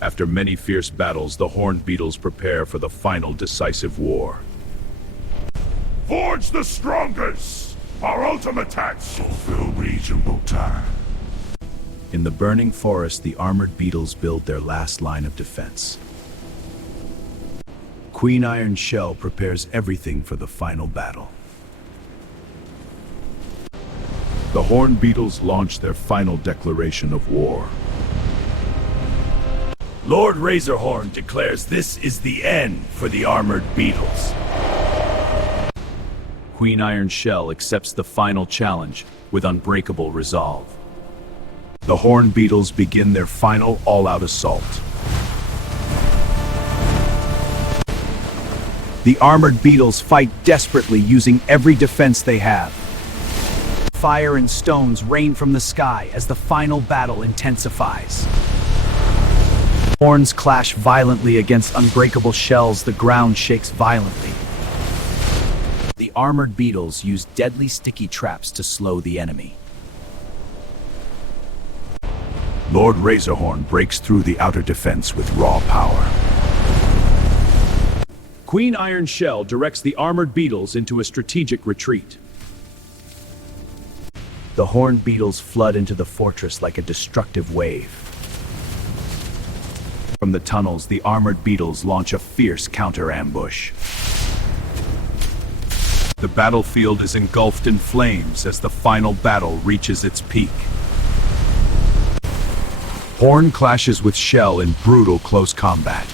After many fierce battles, the Horned Beetles prepare for the final decisive war. Forge the strongest! Our ultimate attacks fulfill reasonable time. In the burning forest, the Armored Beetles build their last line of defense. Queen Iron Shell prepares everything for the final battle. The Horned Beetles launch their final declaration of war. Lord Razorhorn declares this is the end for the Armored Beetles. Queen Iron Shell accepts the final challenge with unbreakable resolve. The Horned Beetles begin their final all-out assault. The Armored Beetles fight desperately, using every defense they have. Fire and stones rain from the sky as the final battle intensifies. Horns clash violently against unbreakable shells. The ground shakes violently. The Armored Beetles use deadly sticky traps to slow the enemy. Lord Razorhorn breaks through the outer defense with raw power. Queen Iron Shell directs the Armored Beetles into a strategic retreat. The Horned Beetles flood into the fortress like a destructive wave. From the tunnels, the Armored Beetles launch a fierce counter-ambush. The battlefield is engulfed in flames as the final battle reaches its peak. Horn clashes with Shell in brutal close combat.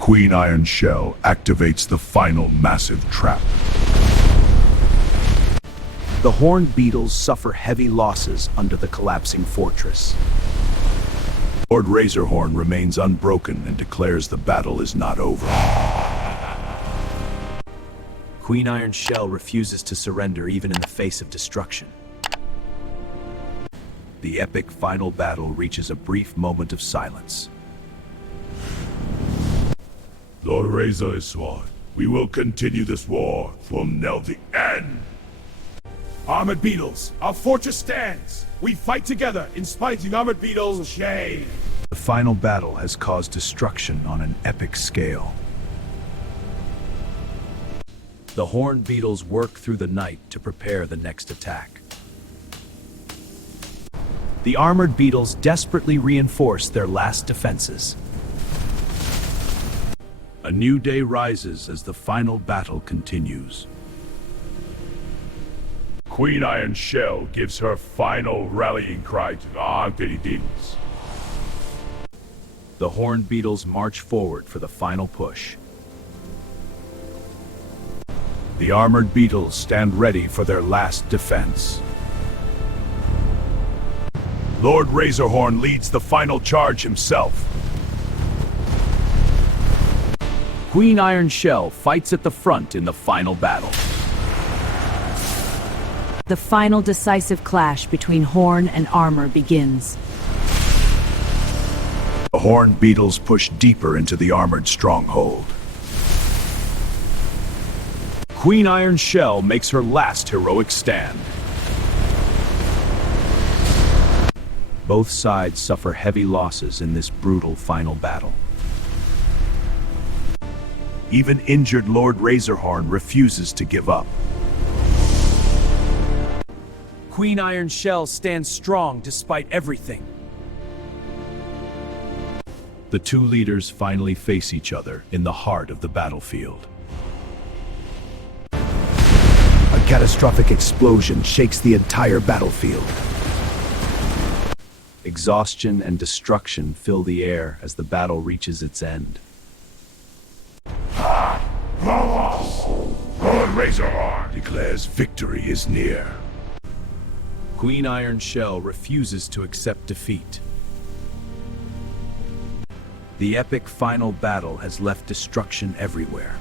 Queen Iron Shell activates the final massive trap. The Horned Beetles suffer heavy losses under the collapsing fortress. Lord Razorhorn remains unbroken and declares the battle is not over. Queen Iron Shell refuses to surrender even in the face of destruction. The epic final battle reaches a brief moment of silence. Lord Razorhorn, we will continue this war from now to the end. Armored Beetles, our fortress stands. We fight together in spite of the Armored Beetles' shame. The final battle has caused destruction on an epic scale. The Horned Beetles work through the night to prepare the next attack. The Armored Beetles desperately reinforce their last defenses. A new day rises as the final battle continues. Queen Iron Shell gives her final rallying cry to the Armored Beetles. The Horned Beetles march forward for the final push. The Armored Beetles stand ready for their last defense. Lord Razorhorn leads the final charge himself. Queen Iron Shell fights at the front in the final battle. The final decisive clash between Horn and Armor begins. The Horned Beetles push deeper into the armored stronghold. Queen Iron Shell makes her last heroic stand. Both sides suffer heavy losses in this brutal final battle. Even injured Lord Razorhorn refuses to give up. Queen Iron Shell stands strong despite everything. The two leaders finally face each other in the heart of the battlefield. A catastrophic explosion shakes the entire battlefield. Exhaustion and destruction fill the air as the battle reaches its end. Lord Razorhorn declares victory is near. Queen Iron Shell refuses to accept defeat. The epic final battle has left destruction everywhere.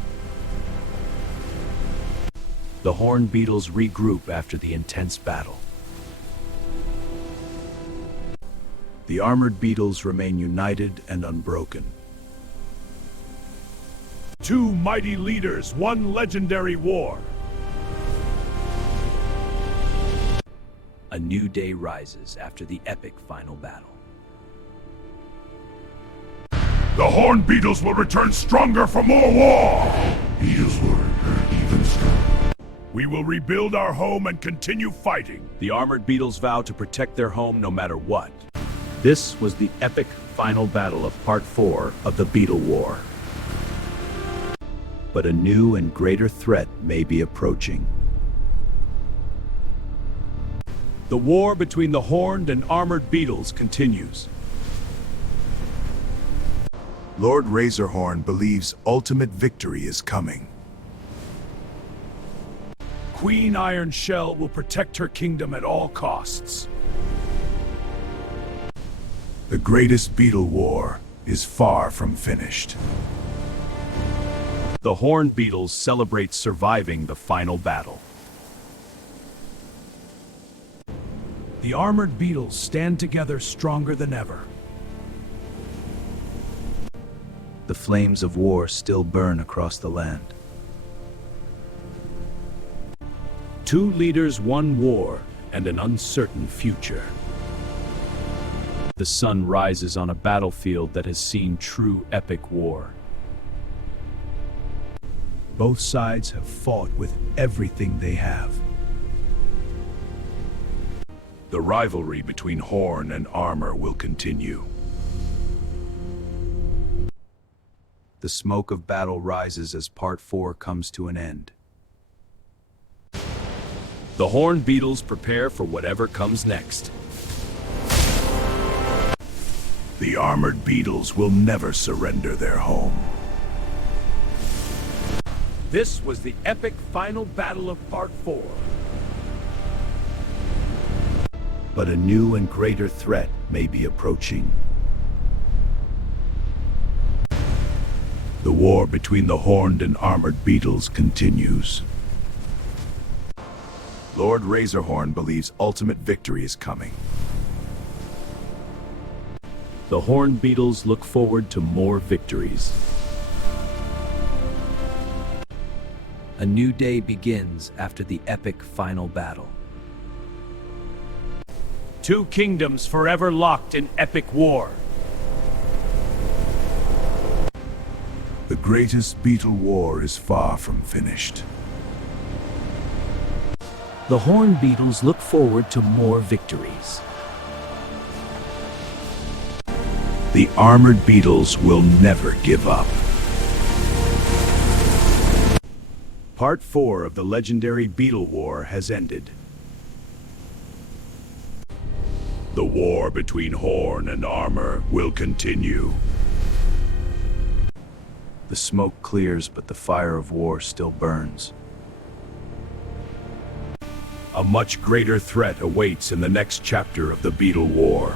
The Horned Beetles regroup after the intense battle. The Armored Beetles remain united and unbroken. Two mighty leaders, one legendary war. A new day rises after the epic final battle. The Horned Beetles will return stronger for more war! Beetles will return even stronger. We will rebuild our home and continue fighting. The Armored Beetles vow to protect their home no matter what. This was the epic final battle of Part 4 of the Beetle War. But a new and greater threat may be approaching. The war between the Horned and Armored Beetles continues. Lord Razorhorn believes ultimate victory is coming. Queen Iron Shell will protect her kingdom at all costs. The greatest Beetle War is far from finished. The Horned Beetles celebrate surviving the final battle. The Armored Beetles stand together stronger than ever. The flames of war still burn across the land. Two leaders, one war, and an uncertain future. The sun rises on a battlefield that has seen true epic war. Both sides have fought with everything they have. The rivalry between Horn and Armor will continue. The smoke of battle rises as Part 4 comes to an end. The Horned Beetles prepare for whatever comes next. The Armored Beetles will never surrender their home. This was the epic final battle of Part 4. But a new and greater threat may be approaching. The war between the Horned and Armored Beetles continues. Lord Razorhorn believes ultimate victory is coming. The Horned Beetles look forward to more victories. A new day begins after the epic final battle. Two kingdoms forever locked in epic war. The greatest Beetle War is far from finished. The Horned Beetles look forward to more victories. The Armored Beetles will never give up. Part 4 of the legendary Beetle War has ended. The war between Horn and Armor will continue. The smoke clears, but the fire of war still burns. A much greater threat awaits in the next chapter of the Beetle War.